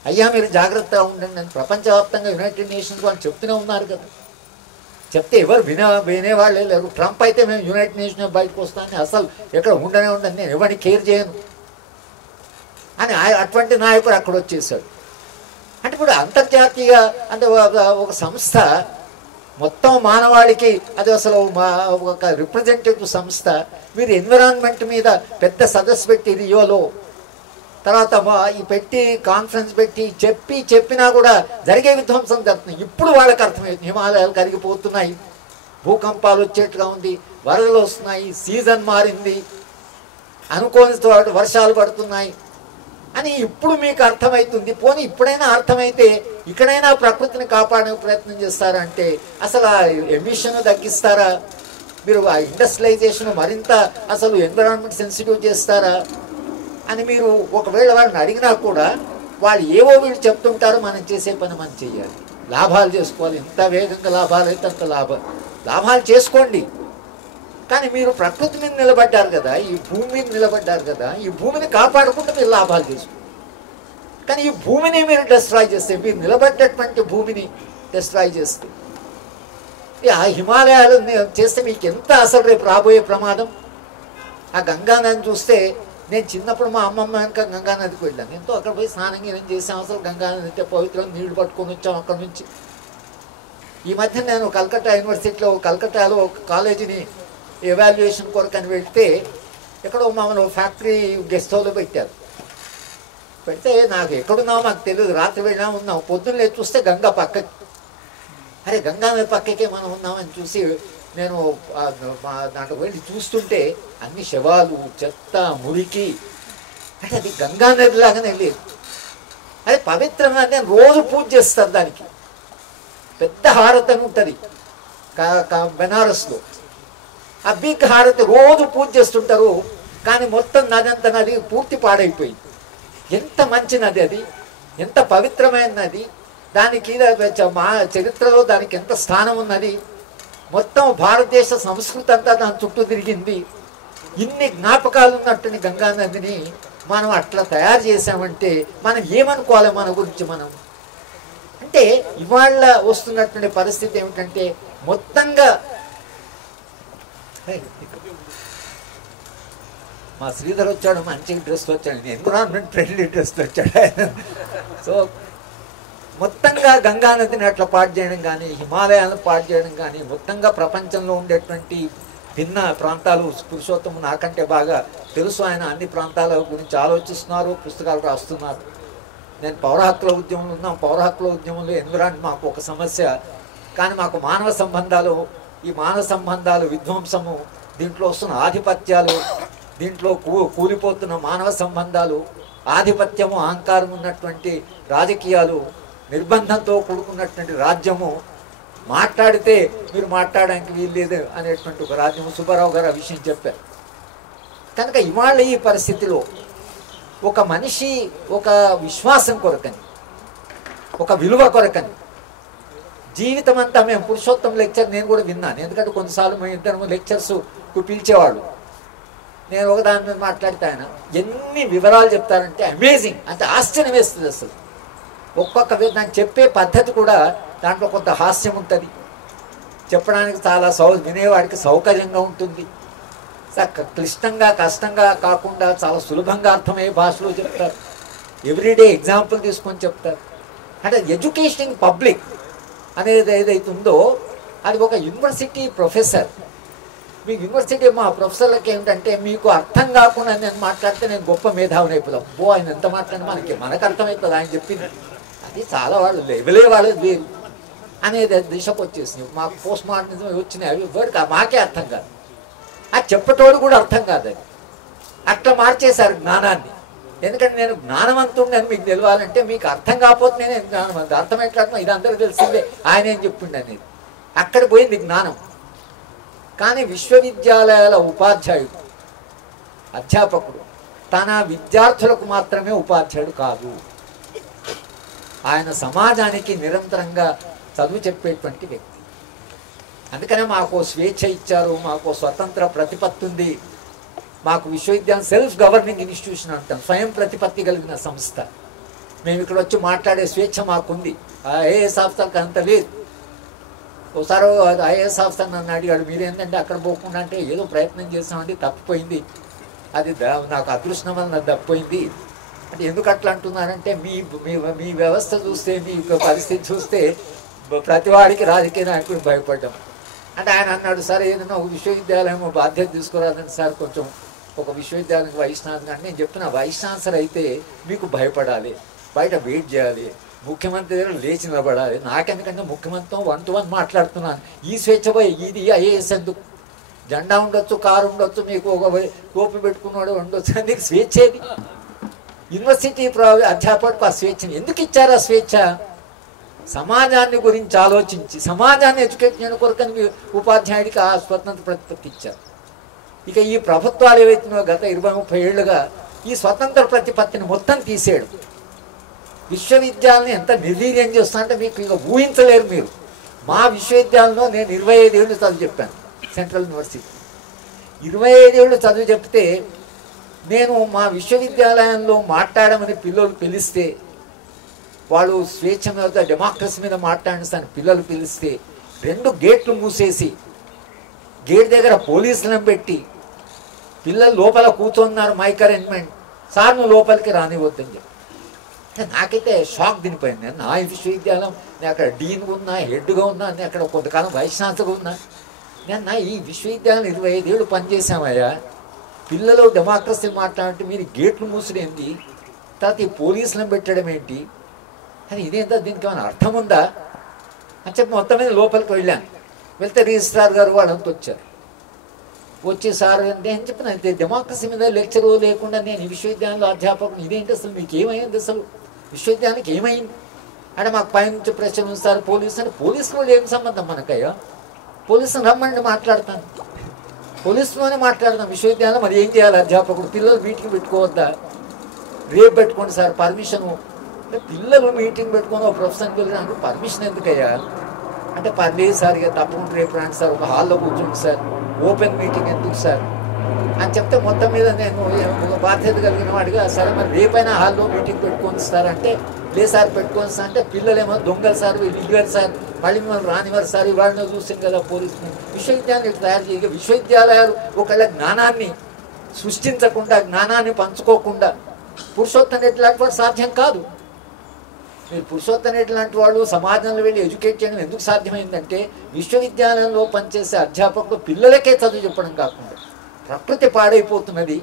అయ్యా మీరు జాగ్రత్తగా ఉండండి అని ప్రపంచవ్యాప్తంగా యునైటెడ్ నేషన్స్ వాళ్ళు చెప్తూనే ఉన్నారు కదా. చెప్తే ఎవరు వినేవాళ్ళే లేరు. ట్రంప్ అయితే మేము యునైటెడ్ నేషన్స్ బయటకు వస్తానని అసలు ఎక్కడ ఉండనే ఉండను, నేను ఎవరిని కేర్ చేయను, అని అటువంటి నాయకుడు అక్కడ వచ్చేసాడు. అంటే ఇప్పుడు అంతర్జాతీయ అంటే ఒక సంస్థ మొత్తం మానవాళికి అది అసలు ఒక రిప్రజెంటేటివ్ సంస్థ. మీరు ఎన్విరాన్మెంట్ మీద పెద్ద సదస్సు పెట్టి రియోలో, తర్వాత ఈ పెట్టి కాన్ఫరెన్స్ పెట్టి చెప్పినా కూడా జరిగే విధ్వంసం జరుగుతుంది. ఇప్పుడు వాళ్ళకి అర్థమవుతుంది, హిమాలయాలు కరిగిపోతున్నాయి, భూకంపాలు వచ్చేట్టుగా ఉంది, వరదలు వస్తున్నాయి, సీజన్ మారింది, అనుకోని వర్షాలు పడుతున్నాయి అని ఇప్పుడు మీకు అర్థమవుతుంది. పోనీ ఇప్పుడైనా అర్థమైతే ఇక్కడైనా ప్రకృతిని కాపాడే ప్రయత్నం చేస్తారంటే అసలు ఆ ఎమిషన్ తగ్గిస్తారా? మీరు ఆ ఇండస్ట్రియలైజేషన్ మరింత అసలు ఎన్విరాన్మెంట్ సెన్సిటివ్ చేస్తారా అని మీరు ఒకవేళ వాళ్ళని అడిగినా కూడా వాళ్ళు ఏవో వీళ్ళు చెప్తుంటారో మనం చేసే పని మనం చెయ్యాలి. లాభాలు చేసుకోవాలి, ఎంత వేగంగా లాభాలు అయితే అంత లాభాలు చేసుకోండి. కానీ మీరు ప్రకృతి మీద నిలబడ్డారు కదా, ఈ భూమి మీద నిలబడ్డారు కదా, ఈ భూమిని కాపాడుకుంటూ మీరు లాభాలు చేసుకోండి. కానీ ఈ భూమిని మీరు డిస్ట్రాయ్ చేస్తే, మీరు నిలబడ్డటువంటి భూమిని డిస్ట్రాయ్ చేస్తే, ఆ హిమాలయాలు చేస్తే మీకు ఎంత అసలు రేపు రాబోయే ప్రమాదం. ఆ గంగానదిని చూస్తే నేను చిన్నప్పుడు మా అమ్మమ్మ వెనక గంగానదికి వెళ్ళాను. ఎంతో అక్కడ పోయి స్నానం గినం చేసాం. అసలు గంగానది అంటే పవిత్రంగా నీళ్లు పట్టుకొని వచ్చాం అక్కడ నుంచి. ఈ మధ్య నేను కలకత్తా యూనివర్సిటీలో కలకత్తాలో ఒక కాలేజీని ఎవాల్యుయేషన్ కొరకు అని వెళ్తే ఎక్కడో మామూలు ఫ్యాక్టరీ గెస్ట్ హౌస్లో పెట్టారు. పెడితే నాకు ఎక్కడున్నామో మాకు తెలియదు, రాత్రి వెళ్ళినా ఉన్నాం. పొద్దున్న చూస్తే గంగా పక్కకి, అరే గంగానది పక్కకే మనం ఉన్నామని చూసి నేను దాంట్లో వెళ్ళి చూస్తుంటే అన్ని శవాలు, చెత్త, మురికి. అంటే అది గంగానది లాగానే లేదు. అది పవిత్రంగా నేను రోజు పూజ చేస్తాను. దానికి పెద్ద హారతి అని ఉంటుంది బెనారస్లో. ఆ బిగ్ హారతి రోజు పూజ చేస్తుంటారు. కానీ మొత్తం నది అంత నది పూర్తి పాడైపోయింది. ఎంత మంచి నది అది, ఎంత పవిత్రమైన నది. దానికి మా చరిత్రలో దానికి ఎంత స్థానం ఉన్నది. మొత్తం భారతదేశ సంస్కృతి అంతా దాని చుట్టూ తిరిగింది. ఇన్ని జ్ఞాపకాలు ఉన్నట్టు గంగానదిని మనం అట్లా తయారు చేసామంటే మనం ఏమనుకోవాలి మన గురించి మనం? అంటే ఇవాళ వస్తున్నటువంటి పరిస్థితి ఏమిటంటే మొత్తంగా మా శ్రీధర్ వచ్చాడు, మంచి డ్రెస్ వచ్చాడు, ఎన్విరాన్మెంట్ ఫ్రెండ్లీ డ్రెస్ వచ్చాడు. సో మొత్తంగా గంగానదిని అట్లా పాడు చేయడం కానీ, హిమాలయాలను పాడు చేయడం కానీ, మొత్తంగా ప్రపంచంలో ఉండేటువంటి భిన్న ప్రాంతాలు, పురుషోత్తము నాకంటే బాగా తెలుసు, ఆయన అన్ని ప్రాంతాల గురించి ఆలోచిస్తున్నారు, పుస్తకాలు రాస్తున్నారు. నేను పౌర హక్కుల ఉద్యమంలో ఉన్నాం. పౌర హక్కుల ఉద్యమంలో ఎన్విరాన్మెంట్ మాకు ఒక సమస్య. కానీ మాకు మానవ సంబంధాలు, ఈ మానవ సంబంధాలు విధ్వంసము, దీంట్లో వస్తున్న ఆధిపత్యాలు, దీంట్లో కూలిపోతున్న మానవ సంబంధాలు, ఆధిపత్యము, అహంకారం ఉన్నటువంటి రాజకీయాలు, నిర్బంధంతో కూడుకున్నటువంటి రాజ్యము, మాట్లాడితే మీరు మాట్లాడడానికి వీల్లేదు అనేటువంటి ఒక రాజ్యము. సుబ్బారావు గారు ఆ విషయం చెప్పారు. కనుక ఇవాళ ఈ పరిస్థితిలో ఒక మనిషి ఒక విశ్వాసం కొరకని, ఒక విలువ కొరకని జీవితం అంతా మేము పురుషోత్తం లెక్చర్ నేను కూడా విన్నాను. ఎందుకంటే కొన్నిసార్లు మేము ఇద్దరు లెక్చర్స్కు పిలిచేవాళ్ళు. నేను ఒక దాని మీద మాట్లాడితే ఆయన ఎన్ని వివరాలు చెప్తారంటే అమేజింగ్, అంటే ఆశ్చర్యం వేస్తుంది. అసలు ఒక్కొక్క దాన్ని చెప్పే పద్ధతి కూడా దాంట్లో కొంత హాస్యం ఉంటుంది, చెప్పడానికి చాలా వినేవాడికి సౌకర్యంగా ఉంటుంది. క్లిష్టంగా కష్టంగా కాకుండా చాలా సులభంగా అర్థమయ్యే భాషలో చెప్తారు. ఎవ్రీడే ఎగ్జాంపుల్ తీసుకొని చెప్తారు. అంటే ఎడ్యుకేషనింగ్ పబ్లిక్ అనేది ఏదైతే ఉందో అది ఒక యూనివర్సిటీ ప్రొఫెసర్. మీ యూనివర్సిటీ మా ప్రొఫెసర్లకి ఏమిటంటే మీకు అర్థం కాకుండా నేను మాట్లాడితే నేను గొప్ప మేధావిని అయిపోతాం. ఆయన ఎంత మాట్లాడినా మనకు అర్థమవుతుంది ఆయన చెప్పింది. అది చాలా వాళ్ళు లెవెలే వాళ్ళు వేరు అనేది దిశకు వచ్చేసింది. మాకు పోస్ట్ మార్టనిజం వచ్చినాయి, అవి వర్డ్ మాకే అర్థం కాదు, అది చెప్పటోడు కూడా అర్థం కాదు. అది అట్లా మార్చేశారు జ్ఞానాన్ని. ఎందుకంటే నేను జ్ఞానవంతుడిని అని మీకు తెలియాలంటే మీకు అర్థం కాకపోతే నేను జ్ఞానవంతుడు, అర్థం ఎట్లా ఇది అందరికీ తెలిసిందే ఆయన ఏం చెప్పిండు అనేది. అక్కడ పోయింది జ్ఞానం. కానీ విశ్వవిద్యాలయాల ఉపాధ్యాయుడు, అధ్యాపకుడు తన విద్యార్థులకు మాత్రమే ఉపాధ్యాయుడు కాదు, ఆయన సమాజానికి నిరంతరంగా చదువు చెప్పేటువంటి వ్యక్తి. అందుకనే మాకు స్వేచ్ఛ ఇచ్చారు, మాకు స్వతంత్ర ప్రతిపత్తి ఉంది, మాకు విశ్వవిద్యాలయం సెల్ఫ్ గవర్నింగ్ ఇన్స్టిట్యూషన్ అంటాం, స్వయం ప్రతిపత్తి కలిగిన సంస్థ. మేము ఇక్కడ వచ్చి మాట్లాడే స్వేచ్ఛ మాకుంది. ఐఏఎస్ ఆఫీసర్కి అంత లేదు. ఒకసారి ఐఏఎస్ ఆఫీసర్ నన్ను అడిగాడు, మీరేంటంటే అక్కడ పోకుండా అంటే ఏదో ప్రయత్నం చేసామండి, తప్పిపోయింది, అది నాకు అదృష్టం వల్ల నాకు తప్పిపోయింది, అంటే ఎందుకు అట్లా అంటున్నారంటే మీ మీ మీ వ్యవస్థ చూస్తే మీ పరిస్థితి చూస్తే ప్రతివాడికి రాజకీయ నాయకుడు భయపడ్డాం. అంటే ఆయన అన్నాడు, సార్ ఏదైనా ఒక విశ్వవిద్యాలయం బాధ్యత తీసుకురాదండి సార్, కొంచెం ఒక విశ్వవిద్యాలయానికి వైస్ ఛాన్సలర్ అంటే నేను చెప్తున్నా, వైస్ ఛాన్సలర్ అయితే మీకు భయపడాలి, బయట వెయిట్ చేయాలి, ముఖ్యమంత్రి దగ్గర లేచి నిలబడాలి. నాకెందుకంటే ముఖ్యమంత్రితో 1 to 1 మాట్లాడుతున్నాను. ఈ స్వేచ్ఛ పోయి ఇది ఐఏఎస్ ఎందుకు? జెండా ఉండొచ్చు, కారు ఉండొచ్చు, మీకు ఒక టోపీ పెట్టుకున్నాడు ఉండొచ్చు, నీకు స్వేచ్ఛ ఏది? యూనివర్సిటీ అధ్యాపకులకు ఆ స్వేచ్ఛని ఎందుకు ఇచ్చారు? ఆ స్వేచ్ఛ సమాజాన్ని గురించి ఆలోచించి సమాజాన్ని ఎడ్యుకేట్ చేయడం కొరకని మీ ఉపాధ్యాయుడికి ఆ స్వతంత్ర ప్రతిపత్తి ఇచ్చారు. ఇక ఈ ప్రభుత్వాలు ఏవైతున్నాయో గత 20-30 ఏళ్ళుగా ఈ స్వతంత్ర ప్రతిపత్తిని మొత్తం తీసేయడం, విశ్వవిద్యాలయం ఎంత నిర్వీర్యం చేస్తుందంటే మీకు ఇక ఊహించలేరు మీరు. మా విశ్వవిద్యాలయంలో నేను 25 ఏళ్ళు చదువు చెప్పాను, సెంట్రల్ యూనివర్సిటీ 25 ఏళ్ళు చదువు చెప్తే నేను మా విశ్వవిద్యాలయంలో మాట్లాడమని పిల్లలు పిలిస్తే, వాళ్ళు స్వేచ్ఛ మీద డెమోక్రసీ మీద మాట్లాడిస్తాను పిల్లలు పిలిస్తే 2 గేట్లు మూసేసి గేట్ దగ్గర పోలీసులను పెట్టి పిల్లలు లోపల కూర్చున్నారు, మైక్ అరేంజ్మెంట్, సార్ నువ్వు లోపలికి రానివద్దని చెప్పి. నాకైతే షాక్ తినిపోయింది. నేను నా విశ్వవిద్యాలయం, నేను అక్కడ డీన్గా ఉన్నా, హెడ్గా ఉన్నా, నేను అక్కడ కొంతకాలం వైస్ ఛాన్సలర్గా ఉన్నా, నేను నా ఈ విశ్వవిద్యాలయం 25 ఏళ్ళు పనిచేసామయ్యా, పిల్లలు డెమోక్రసీ మాట్లాడంటే మీరు గేట్లు మూసడం ఏంటి, తర్వాత ఈ పోలీసులను పెట్టడం ఏంటి, అని ఇదేంటో దీనికి ఏమైనా అర్థం ఉందా అని చెప్పి మొత్తం మీద లోపలికి వెళ్ళాను. వెళ్తే రిజిస్ట్రార్ గారు వాళ్ళంతా వచ్చారు. వచ్చి సార్ నేను చెప్పిన డెమోక్రసీ మీద లెక్చర్ లేకుండా నేను ఈ విశ్వవిద్యాలయంలో అధ్యాపకుడు, ఇదేంటి అసలు మీకు ఏమైంది, అసలు విశ్వవిద్యాలయానికి ఏమైంది అంటే మాకు పైనుంచి ప్రశ్నలు సార్ పోలీసు అంటే, పోలీసులో ఏం సంబంధం మనకయ్యా, పోలీసుని రమ్మండి మాట్లాడతాను, పోలీసులోనే మాట్లాడతాం, విశ్వవిద్యాలయం మరి ఏం చేయాలి అధ్యాపకుడు, పిల్లలు మీటింగ్ పెట్టుకోవద్దా, రేపు పెట్టుకోండి సార్ పర్మిషను, పిల్లలు మీటింగ్ పెట్టుకొని ఒక ప్రొఫెసర్కి వెళ్ళడానికి పర్మిషన్ ఎందుకయ్యా అంటే, పర్లేదు సార్ ఇక తప్పకుండా రేపు రండి సార్, ఒక హాల్లో కూర్చోండి సార్, ఓపెన్ మీటింగ్ ఎందుకు సార్ అని చెప్తే మొత్తం మీద నేను ఒక బాధ్యత కలిగిన వాడిగా సరే మరి రేపైనా హాల్లో మీటింగ్ పెట్టుకొని సార్ అంటే, లేదు సార్ పెట్టుకొని సార్ అంటే, పిల్లలేమో దొంగలు సార్ వీళ్ళు ఇవ్వరు సార్, మళ్ళీ మిమ్మల్ని రానివారు సార్, ఇవాళ చూసాను కదా పోలీసుని. విశ్వవిద్యాలయాలు తయారు చేయ, విశ్వవిద్యాలయాలు ఒకళ్ళ జ్ఞానాన్ని సృష్టించకుండా, జ్ఞానాన్ని పంచుకోకుండా పురుషోత్తం రెడ్డి లాంటి వాడు సాధ్యం కాదు. మీరు పురుషోత్తం రెడ్డి లాంటి వాళ్ళు సమాజంలో వెళ్ళి ఎడ్యుకేట్ చేయడం ఎందుకు సాధ్యమైందంటే, విశ్వవిద్యాలయంలో పనిచేసే అధ్యాపకులు పిల్లలకే చదువు చెప్పడం కాకుండా, ప్రకృతి పాడైపోతున్నది,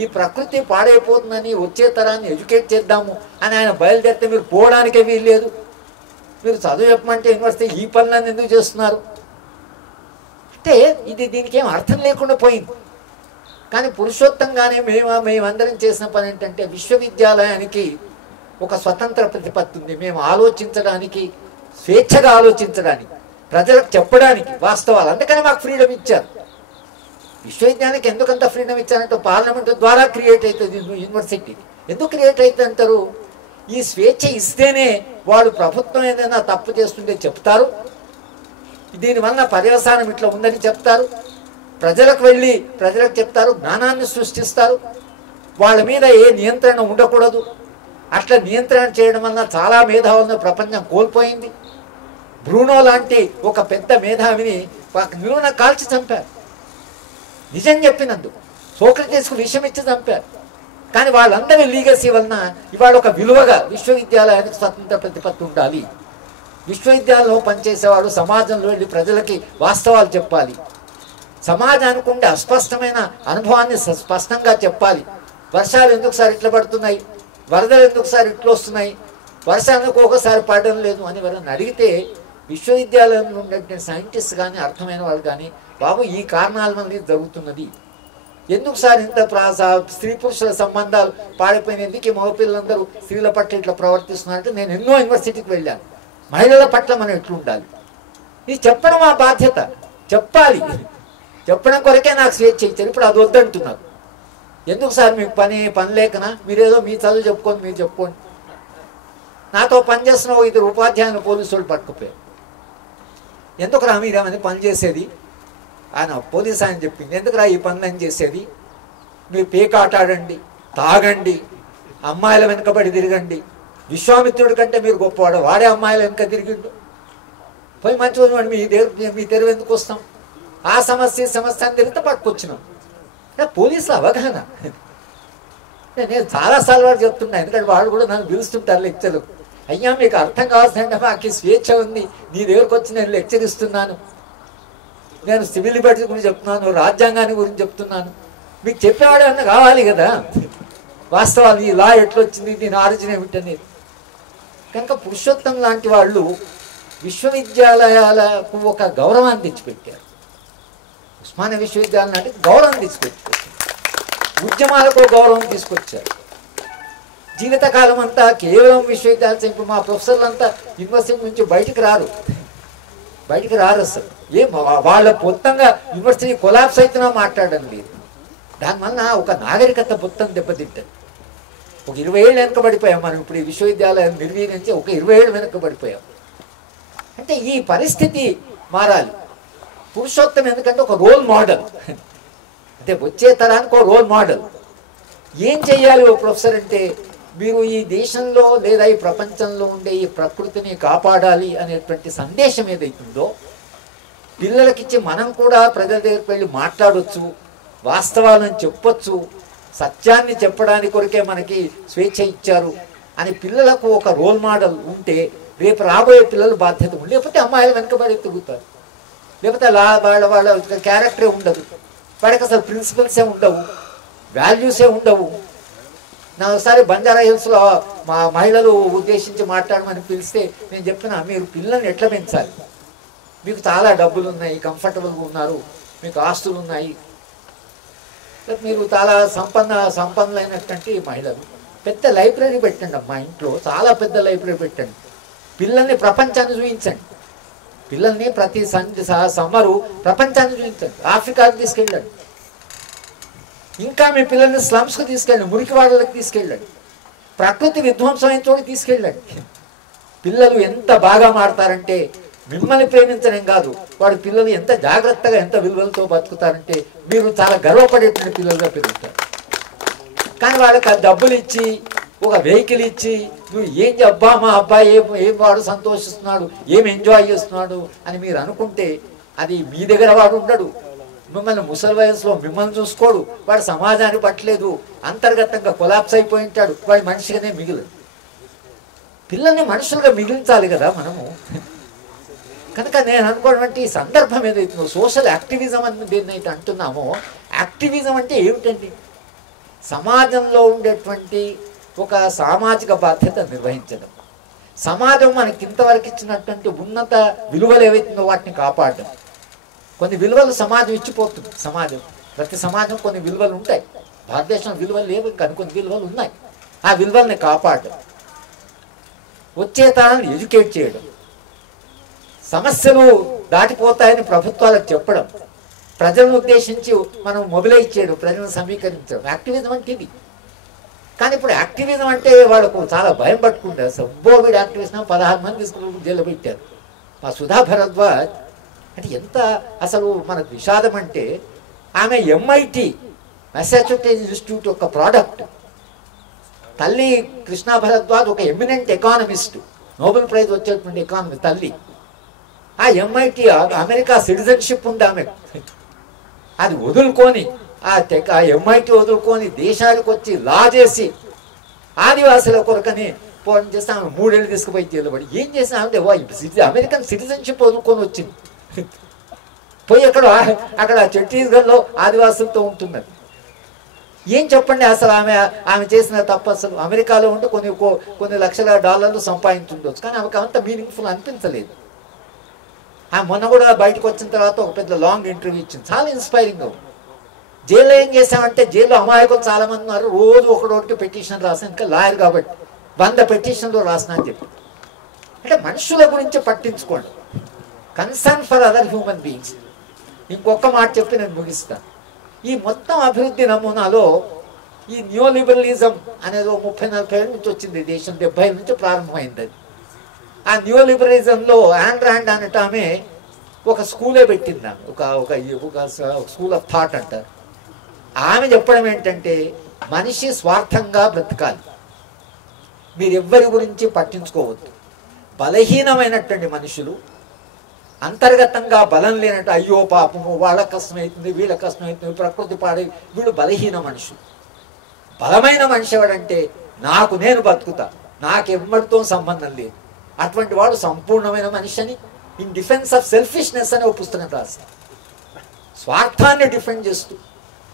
ఈ ప్రకృతి పాడైపోతుందని వచ్చే తరాన్ని ఎడ్యుకేట్ చేద్దాము అని ఆయన బయలుదేరితే మీరు పోవడానికే వీల్లేదు. మీరు చదువు చెప్పమంటే యూనివర్సిటీ ఈ పనులన్నీ ఎందుకు చేస్తున్నారు అంటే, ఇది దీనికి ఏం అర్థం లేకుండా పోయింది. కానీ పురుషోత్తంగానే మేమందరం చేసిన పని ఏంటంటే, విశ్వవిద్యాలయానికి ఒక స్వతంత్ర ప్రతిపత్తి ఉంది, మేము ఆలోచించడానికి, స్వేచ్ఛగా ఆలోచించడానికి, ప్రజలకు చెప్పడానికి వాస్తవాలు, అందుకని మాకు ఫ్రీడమ్ ఇచ్చారు. విశ్వవిద్యాలయానికి ఎందుకంత ఫ్రీడమ్ ఇచ్చారంటే, పార్లమెంట్ ద్వారా క్రియేట్ అవుతుంది యూనివర్సిటీ. ఎందుకు క్రియేట్ అవుతుంది అంటారు, ఈ స్వేచ్ఛ ఇస్తేనే వాళ్ళు ప్రభుత్వం ఏదైనా తప్పు చేస్తుంటే చెప్తారు, దీనివల్ల పర్యవసానం ఇట్లా ఉందని చెప్తారు, ప్రజలకు వెళ్ళి ప్రజలకు చెప్తారు, జ్ఞానాన్ని సృష్టిస్తారు, వాళ్ళ మీద ఏ నియంత్రణ ఉండకూడదు. అట్లా నియంత్రణ చేయడం వల్ల చాలా మేధావులను ప్రపంచం కోల్పోయింది. బ్రూనో లాంటి ఒక పెద్ద మేధావిని నిలువున కాల్చి చంపారు, నిజం చెప్పినందుకు. సోక్రటీస్కు విషయం ఇచ్చి చంపారు. కానీ వాళ్ళందరి లీగసీ వలన ఇవాళ ఒక విలువగా విశ్వవిద్యాలయానికి స్వతంత్ర ప్రతిపత్తి ఉండాలి. విశ్వవిద్యాలయంలో పనిచేసేవాడు సమాజంలో వెళ్ళి ప్రజలకి వాస్తవాలు చెప్పాలి, సమాజానికి ఉండే అస్పష్టమైన అనుభవాన్ని స్పష్టంగా చెప్పాలి. వర్షాలు ఎందుకు సార్ ఇట్లా పడుతున్నాయి, వరదలు ఎందుకు సార్ ఇట్లా వస్తున్నాయి, వర్షానికి ఒకసారి పడడం లేదు అని ఎవరైనా అడిగితే, విశ్వవిద్యాలయంలో ఉండే సైంటిస్ట్ కానీ అర్థమైన వాళ్ళు కానీ, బాబు ఈ కారణాల వల్ల జరుగుతున్నది, ఎందుకు సార్ ఇంత స్త్రీ పురుషుల సంబంధాలు పాడైపోయిన, ఎందుకు ఈ మగపిల్లలందరూ స్త్రీల పట్ల ఇట్లా ప్రవర్తిస్తున్నారంటే, నేను ఎన్నో యూనివర్సిటీకి వెళ్ళాను, మహిళల పట్ల మనం ఎట్లుండాలి ఇది చెప్పడం మా బాధ్యత, చెప్పాలి. చెప్పడం కొరకే నాకు స్వేచ్ఛ ఇచ్చారు. ఇప్పుడు అది వద్దంటున్నారు. ఎందుకు సార్ మీకు పని లేకనా, మీరేదో మీ చదువు చెప్పుకోండి, మీరు చెప్పుకోండి. నాతో పనిచేస్తున్న 2 ఉపాధ్యాయులు పోలీసు వాళ్ళు పట్టుకుపోయారు. ఎందుకు రా మీరేమని పని చేసేది, ఆయన పోలీసు ఆయన చెప్పింది, ఎందుకు రా ఈ పనులని చేసేది, మీరు పేకాట ఆడండి, తాగండి, అమ్మాయిల వెనుకబడి తిరగండి, విశ్వామిత్రుడి కంటే మీరు గొప్పవాడు, వాడే అమ్మాయిల వెనుక తిరిగిండు, పోయి మంచివాడు మీ తెరువు ఎందుకు వస్తాం, ఆ సమస్య అని తిరిగితే పట్టుకొచ్చినాం. పోలీసుల అవగాహన నేను చాలాసార్లు వాడు చెప్తున్నా, ఎందుకంటే వాళ్ళు కూడా నన్ను పిలుస్తుంటారు లెక్చర్లు. అయ్యా మీకు అర్థం కావాల్సిందంటే మాకు స్వేచ్ఛ ఉంది, నీ దగ్గరకు వచ్చి నేను లెక్చర్ ఇస్తున్నాను, నేను సివిల్ లిబర్టీ గురించి చెప్తున్నాను, రాజ్యాంగాన్ని గురించి చెప్తున్నాను, మీకు చెప్పేవాడు అన్న కావాలి కదా వాస్తవాలు, ఈ లా ఎట్లొచ్చింది, దీని ఆరిజిన్ ఏమిటనేది. కనుక పురుషోత్తం లాంటి వాళ్ళు విశ్వవిద్యాలయాలకు ఒక గౌరవాన్ని తెచ్చిపెట్టారు. ఉస్మానియా విశ్వవిద్యాలయం అంటే గౌరవం తెచ్చిపెట్టారు, ఉద్యమాలకు గౌరవం తీసుకొచ్చారు. జీవితకాలం అంతా కేవలం విశ్వవిద్యాలయం. ఇప్పుడు మా ప్రొఫెసర్లంతా యూనివర్సిటీ నుంచి బయటికి రారు అసలు. వాళ్ళ మొత్తంగా యూనివర్సిటీ కొలాప్స్ అవుతున్నా మాట్లాడడం లేదు. దానివల్ల ఒక నాగరికత మొత్తం దెబ్బతింటది. ఒక 20 ఏళ్ళు వెనకబడిపోయాం మనం. ఇప్పుడు ఈ విశ్వవిద్యాలయం నిర్వీర్యించి ఒక 20 ఏళ్ళు వెనకబడిపోయాం. అంటే ఈ పరిస్థితి మారాలి. పురుషోత్తం ఎందుకంటే ఒక రోల్ మోడల్, అంటే వచ్చే తరానికి ఒక రోల్ మోడల్. ఏం చెయ్యాలి ఓ ప్రొఫెసర్ అంటే, మీరు ఈ దేశంలో లేదా ఈ ప్రపంచంలో ఉండే ఈ ప్రకృతిని కాపాడాలి అనేటువంటి సందేశం ఏదైతుందో పిల్లలకిచ్చి మనం కూడా ప్రజల దగ్గరికి వెళ్ళి మాట్లాడవచ్చు, వాస్తవాలను చెప్పొచ్చు, సత్యాన్ని చెప్పడానికి కొరకే మనకి స్వేచ్ఛ ఇచ్చారు అని పిల్లలకు ఒక రోల్ మోడల్ ఉంటే రేపు రాబోయే పిల్లలు బాధ్యత ఉంది. లేకపోతే అమ్మాయిలు వెనకబడి తిరుగుతారు, లేకపోతే వాళ్ళ క్యారెక్టరే ఉండదు, వాడికి అసలు ప్రిన్సిపల్సే ఉండవు, వాల్యూసే ఉండవు. నా ఒకసారి బంజారా హిల్స్లో మా మహిళలు ఉద్దేశించి మాట్లాడమని పిలిస్తే నేను చెప్పిన, మీరు పిల్లల్ని ఎట్లా పెంచాలి, మీకు చాలా డబ్బులు ఉన్నాయి, కంఫర్టబుల్గా ఉన్నారు, మీకు ఆస్తులు ఉన్నాయి, మీరు చాలా సంపన్నులైనటువంటి మహిళలు, పెద్ద లైబ్రరీ పెట్టండి అమ్మా ఇంట్లో, చాలా పెద్ద లైబ్రరీ పెట్టండి, పిల్లల్ని ప్రపంచాన్ని చూపించండి, పిల్లల్ని ప్రతి సమ్మరు ప్రపంచాన్ని చూపించండి, ఆఫ్రికాకి తీసుకెళ్ళండి, ఇంకా మీ పిల్లల్ని స్లమ్స్కి తీసుకెళ్ళండి, మురికివాడలకు తీసుకెళ్ళండి, ప్రకృతి విధ్వంసమైన చోటు తీసుకెళ్ళండి. పిల్లలు ఎంత బాగా మారుతారంటే, మిమ్మల్ని ప్రేమించడం కాదు, వాడి పిల్లలు ఎంత జాగ్రత్తగా ఎంత విలువలతో బతుకుతారంటే మీరు చాలా గర్వపడేటువంటి పిల్లలుగా పెరుగుతారు. కానీ వాళ్ళకి ఆ డబ్బులు ఇచ్చి, ఒక వెహికల్ ఇచ్చి, నువ్వు ఏం అబ్బా మా అబ్బాయి ఏం వాడు సంతోషిస్తున్నాడు, ఏం ఎంజాయ్ చేస్తున్నాడు అని మీరు అనుకుంటే అది మీ దగ్గర వాడు ఉండడు, మిమ్మల్ని ముసలి వయసులో మిమ్మల్ని చూసుకోడు, వాడు సమాజాన్ని పట్టలేదు, అంతర్గతంగా కొలాప్స్ అయిపోయి ఉంటాడు, వాడి మనిషిగానే మిగిలదు. పిల్లల్ని మనుషులుగా మిగిలించాలి కదా మనము. కనుక నేను అనుకోవడం ఈ సందర్భం ఏదైతుందో సోషల్ యాక్టివిజం అని దేన్నైతే అంటున్నామో, యాక్టివిజం అంటే ఏమిటండి? సమాజంలో ఉండేటువంటి ఒక సామాజిక బాధ్యత నిర్వహించడం, సమాజం మనకి ఇంతవరకు ఇచ్చినటువంటి ఉన్నత విలువలు ఏవైతుందో వాటిని కాపాడడం. కొన్ని విలువలు సమాజం ఇచ్చిపోతుంది. ప్రతి సమాజం కొన్ని విలువలు ఉంటాయి. భారతదేశంలో విలువలు లేవు, కానీ కొన్ని విలువలు ఉన్నాయి. ఆ విలువల్ని కాపాడడం, వచ్చే తరాన్ని ఎడ్యుకేట్ చేయడం, సమస్యలు దాటిపోతాయని ప్రభుత్వాలకు చెప్పడం, ప్రజలను ఉద్దేశించి మనం మొబిలైజ్ చేయడం, ప్రజలను సమీకరించడం, యాక్టివిజం అంటే ఇది. కానీ ఇప్పుడు యాక్టివిజం అంటే వాళ్ళకు చాలా భయం పట్టుకుంది. అసలు వీడు యాక్టివిజం 16 మంది తీసుకుని జైలు పెట్టారు. మా సుధా భరద్వాజ్ అంటే ఎంత అసలు మనకు విషాదం అంటే, ఆమె MIT మెసాచ్యూసెట్స్ ఇన్స్టిట్యూట్ ఒక ప్రోడక్ట్. తల్లి కృష్ణా భరద్వాజ్ ఒక ఎమినెంట్ ఎకానమిస్ట్, నోబెల్ ప్రైజ్ వచ్చేటువంటి ఎకానమీ తల్లి. ఆ MIT అమెరికా సిటిజన్షిప్ ఉంది ఆమె, అది వదులుకొని ఆ MIT వదులుకొని దేశానికి వచ్చి లా చేసి ఆదివాసుల కొరకని పోరాటం చేస్తే ఆమె 3 ఏళ్ళు తీసుకుపోయి జైలుబడి. ఏం చేసినా అంటే అమెరికన్ సిటిజన్షిప్ వదులుకొని వచ్చింది, పోయి అక్కడ ఛత్తీస్గఢ్లో ఆదివాసులతో ఉంటున్నది. ఏం చెప్పండి అసలు ఆమె చేసిన తప్పు. అసలు అమెరికాలో ఉంటే కొన్ని లక్షల డాలర్లు సంపాదించుండొచ్చు, కానీ ఆమెకు అంత మీనింగ్ఫుల్ అనిపించలేదు. ఆమె మొన్న కూడా బయటకు వచ్చిన తర్వాత ఒక పెద్ద లాంగ్ ఇంటర్వ్యూ ఇచ్చింది, చాలా ఇన్స్పైరింగ్గా ఉంది. జైల్లో ఏం చేసామంటే, జైల్లో అమాయకులు చాలా మంది ఉన్నారు, రోజు ఒకటి పెటిషన్ రాసాను, ఇంకా లాయర్ కాబట్టి 100 పెటిషన్లు రాసిన అని చెప్పి. అంటే మనుషుల గురించి పట్టించుకోండి, concern for other human beings. ఇంకొక మాట చెప్పి నేను ముగిస్తాను. ఈ మొత్తం అభివృద్ధి నమూనాలో ఈ న్యూ లిబరలిజం అనేది 30-40 ఏళ్ళ నుంచి వచ్చింది దేశం, 70 నుంచి ప్రారంభమైంది అది. ఆ న్యూ లిబరలిజంలో యాన్ రాండ్ అనేట ఆమె ఒక స్కూలే పెట్టింది. ఒక స్కూల్ ఆఫ్ థాట్ అంటారు. ఆమె చెప్పడం ఏంటంటే, మనిషి స్వార్థంగా బ్రతకాలి, మీరెవ్వరి గురించి పట్టించుకోవద్దు. బలహీనమైనటువంటి మనుషులు, అంతర్గతంగా బలం లేనట్టు, అయ్యో పాపము వాళ్ళ కష్టమవుతుంది, వీళ్ళ కష్టమవుతుంది, ప్రకృతి పాడై, వీళ్ళు బలహీన మనుషులు. బలమైన మనిషి ఎవడంటే నాకు నేను బతుకుతా, నాకెవ్వరితో సంబంధం లేదు, అటువంటి వాడు సంపూర్ణమైన మనిషి అని ఇన్ డిఫెన్స్ ఆఫ్ సెల్ఫిష్నెస్ అనే ఒక పుస్తకం రాశారు. స్వార్థాన్ని డిఫెండ్ చేస్తూ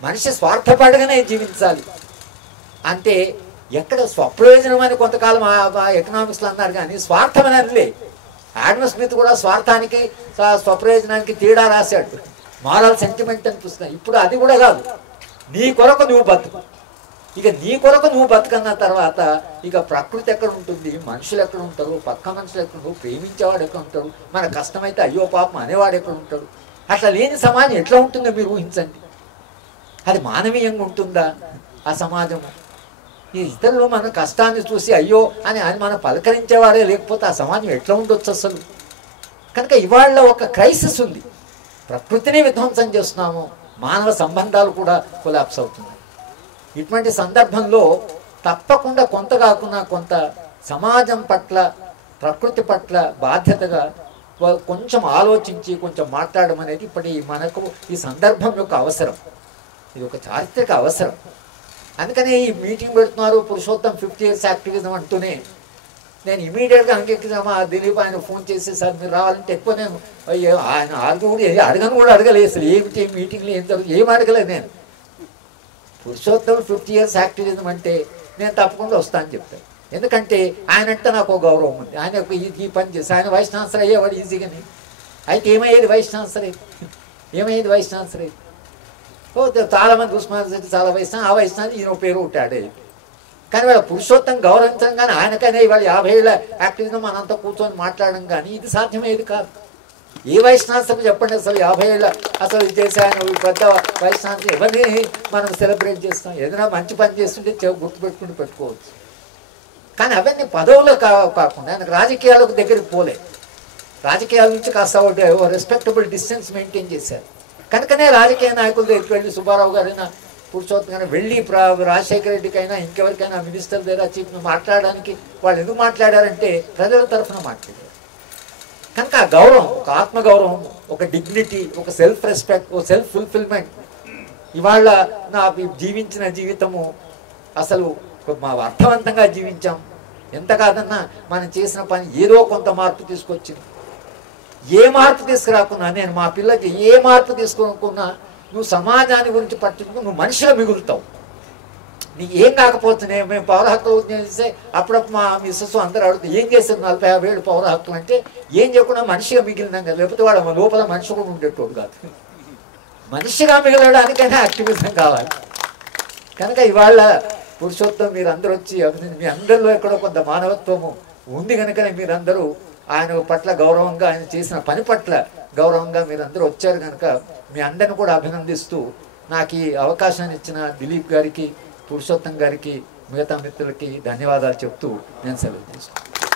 మనిషి స్వార్థపడగానే జీవించాలి. అంటే ఎక్కడ స్వప్రయోజనం అని కొంతకాలం ఎకనామిక్స్లో అన్నారు, కానీ స్వార్థం అని అనలే. ఆడమ్ స్మిత్ కూడా స్వార్థానికి స్వప్రయోజనానికి తేడా రాశాడు, మారల్ సెంటిమెంట్ అని పుస్తకం. ఇప్పుడు అది కూడా కాదు, నీ కొరకు నువ్వు బతుకు. ఇక నీ కొరకు నువ్వు బతుకన్న తర్వాత ఇక ప్రకృతి ఎక్కడ ఉంటుంది, మనుషులు ఎక్కడ ఉంటారు, పక్క మనుషులు ఎక్కడ ఉంటారు, ప్రేమించేవాడు ఎక్కడ ఉంటాడు, మన కష్టమైతే అయ్యో పాపం అనేవాడు ఎక్కడ ఉంటాడు. అట్లా లేని సమాజం ఎట్లా ఉంటుందో మీరు ఊహించండి. అది మానవీయంగా ఉంటుందా ఆ సమాజం? ఈ ఇతరులు మన కష్టాన్ని చూసి అయ్యో అని మనం పలకరించేవాడే లేకపోతే ఆ సమాజం ఎట్లా ఉండొచ్చు అసలు? కనుక ఇవాళ ఒక క్రైసిస్ ఉంది. ప్రకృతిని విధ్వంసం చేస్తున్నాము, మానవ సంబంధాలు కూడా కొలాప్స్ అవుతున్నాయి. ఇటువంటి సందర్భంలో తప్పకుండా కొంత కాకుండా కొంత సమాజం పట్ల, ప్రకృతి పట్ల బాధ్యతగా కొంచెం ఆలోచించి కొంచెం మాట్లాడడం అనేది ఇప్పటి మనకు ఈ సందర్భం యొక్క అవసరం. ఇది ఒక చారిత్రక అవసరం. అందుకనే ఈ మీటింగ్ పెడుతున్నారు, పురుషోత్తం 50 years యాక్టివిజం అంటూనే నేను ఇమీడియట్గా అంగీకరించామా దిలీప్ ఆయన ఫోన్ చేసి సార్ మీరు రావాలంటే ఎక్కువ నేను ఆయన అడగను కూడా అడగలేదు. అసలు ఏమిటి మీటింగ్లో ఏం జరుగుతుంది ఏం అడగలేదు నేను. పురుషోత్తం 50 years యాక్టివిజం అంటే నేను తప్పకుండా వస్తాను చెప్తాను. ఎందుకంటే ఆయన అంటే నాకు ఒక గౌరవం ఉంది. ఆయన ఈ పని చేసి ఆయన వైస్ ఛాన్సలర్ అయ్యేవాడు ఈజీగానే. అయితే ఏమయ్యేది వైస్ ఛాన్సలర్ అయితే, ఏమయ్యేది వైస్ ఛాన్సలర్ అయితే? చాలామంది ఉస్మాన్ చాలా వయసు ఆ వయసు ఈయన పేరు ఉంటాడు. కానీ వాళ్ళ పురుషోత్తం గౌరవించడం కానీ ఆయనకనే ఇవాళ 50 ఏళ్ళ యాక్టివిజం మనంతా కూర్చొని మాట్లాడడం కానీ ఇది సాధ్యమయ్యేది కాదు. ఏ వైస్ ఛాన్సలర్ చెప్పండి అసలు 50 ఏళ్ళ అసలు చేసే ఆయన పెద్ద వైస్ ఛాన్సలర్ ఎవరిని మనం సెలబ్రేట్ చేస్తాం? ఏదైనా మంచి పని చేస్తుంటే గుర్తుపెట్టుకుని పెట్టుకోవచ్చు. కానీ అవన్నీ పదవులు కాకుండా ఆయనకు రాజకీయాలకు దగ్గరికి పోలే. రాజకీయాల నుంచి కాస్త రెస్పెక్టబుల్ డిస్టెన్స్ మెయింటైన్ చేశారు. కనుకనే రాజకీయ నాయకుల దగ్గరికి వెళ్ళి సుబ్బారావు గారైనా పురుషోత్తం గారైనా వెళ్ళి రాజశేఖర రెడ్డికైనా ఇంకెవరికైనా మినిస్టర్ దగ్గర చీఫ్ మాట్లాడడానికి వాళ్ళు ఎందుకు మాట్లాడారంటే ప్రజల తరఫున మాట్లాడారు. కనుక ఆ గౌరవం, ఒక ఆత్మగౌరవం, ఒక డిగ్నిటీ, ఒక సెల్ఫ్ రెస్పెక్ట్, ఒక సెల్ఫ్ ఫుల్ఫిల్మెంట్. ఇవాళ నా జీవించిన జీవితము అసలు అర్థవంతంగా జీవించాం. ఎంత కాదన్నా మనం చేసిన పని ఏదో కొంత మార్పు తీసుకొచ్చింది. ఏ మార్పు తీసుకురాకున్నా, నేను మా పిల్లకి ఏ మార్పు తీసుకోనుకున్నా నువ్వు సమాజాన్ని గురించి పట్టించుకుని నువ్వు మనిషిగా మిగులుతావు. నీకు ఏం కాకపోతున్నాయి. మేము పౌర హక్కులు చేస్తే అప్పుడప్పుడు మా మిస్సెస్ అందరూ అడుగుతారు ఏం చేస్తారు 40-50 ఏళ్ళు పౌర హక్కులు అంటే ఏం చేయకుండా మనిషిగా మిగిలినాం కదా, లేకపోతే వాడు లోపల మనిషి కూడా ఉండేటోడు కాదు. మనిషిగా మిగలడానికైనా యాక్టివిజం కావాలి. కనుక ఇవాళ పురుషోత్తం మీరందరూ వచ్చి మీ అందరిలో ఎక్కడో కొంత మానవత్వము ఉంది కనుకనే మీరందరూ ఆయన పట్ల గౌరవంగా, ఆయన చేసిన పని పట్ల గౌరవంగా మీరందరూ వచ్చారు. కనుక మీ అందరిని కూడా అభినందిస్తూ నాకు ఈ అవకాశాన్ని ఇచ్చిన దిలీప్ గారికి, పురుషోత్తం గారికి, మిగతా మిత్రులకి ధన్యవాదాలు చెప్తూ నేను సెలవు తీసుకుంటాను.